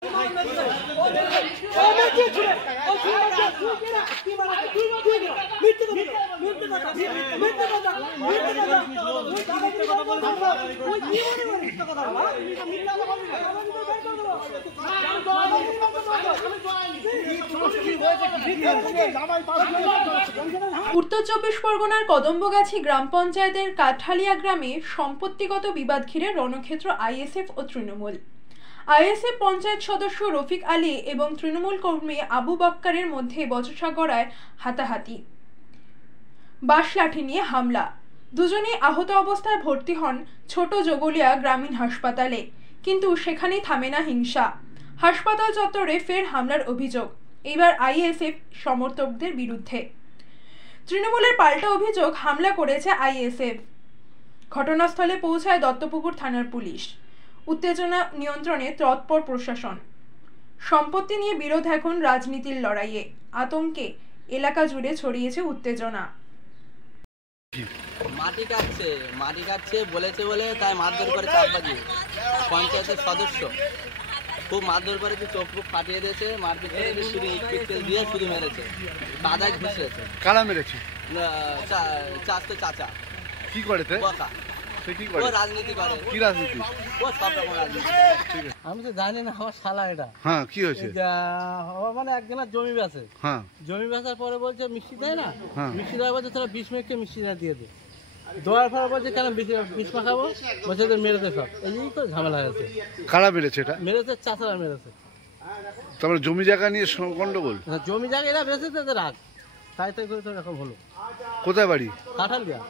উত্তর চব্বিশ পরগনার কদম্বগাছি গ্রাম পঞ্চায়েতের কাঠালিয়া গ্রামে সম্পত্তিগত বিবাদ ঘিরে রণক্ষেত্র আইএসএফ ও তৃণমূল। আইএসএফ পঞ্চায়েত সদস্য রফিক আলী এবং তৃণমূল কর্মী আবু বক্করের মধ্যে বচসা গড়ায় হাতাহাতি, বাঁশলাঠি নিয়ে হামলা। দুজনেই আহত অবস্থায় ভর্তি হন ছোট জগলিয়া গ্রামীণ হাসপাতালে, কিন্তু সেখানেই থামে না হিংসা। হাসপাতাল চত্বরে ফের হামলার অভিযোগ, এবার আইএসএফ সমর্থকদের বিরুদ্ধে। তৃণমূলের পাল্টা অভিযোগ, হামলা করেছে আইএসএফ। ঘটনাস্থলে পৌঁছায় দত্তপুকুর থানার পুলিশ। উত্তেজনা নিয়ন্ত্রণে তৎপর প্রশাসন। সম্পত্তি নিয়ে বিরোধ এখন রাজনীতির লড়াইয়ে। আতঙ্কে এলাকা জুড়ে ছড়িয়েছে উত্তেজনা। মাটি কাটছে বলেছে বলে তাই মারধর করে চাপবাজি। পঞ্চায়েতের সদস্য খুব মারধর করেছে, চোখ মুখ ফাটিয়ে দিয়েছে, মারপিট করে শুধু ইট দিয়ে শুধু মেরেছে, কাদায় ঘুষেছে। কারা মেরেছে? চাচা। কি করে? রাজনীতি করে। কি রাজনীতি? ও সব রকম রাজনীতি। আমি তো জানি না আমার শালা এটা। হ্যাঁ, কি হয়েছে? মানে একজনের জমি বেচে। হ্যাঁ, জমি বেচার পরে বলছে মিষ্টি দেয় না, মিষ্টি দেওয়া বলছে তারা 20 মিনিটকে মিষ্টি দিয়ে দে। দেওয়ার পরে বলছে কেন বিষ মাখাবো, বলছে মেরেছে সব। এই তো ঝামেলা হয়েছে। কারা মেরেছে? এটা মেরেছে চাচারা মেরেছে। তারপরে জমি জায়গা নিয়ে গন্ডগোল? জমি জায়গা এরা বেঁচেছে তাদের রাগ, তাই করে তো এরকম হলো। কোথায় বাড়ি? কাঠালিয়া।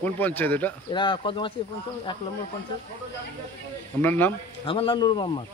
কোন পঞ্চায়েত এটা? এরা কদমাছি পঞ্চায়েত, 1 নম্বর পঞ্চায়েত। আপনার নাম? আমার নাম নুর মোহাম্মদ।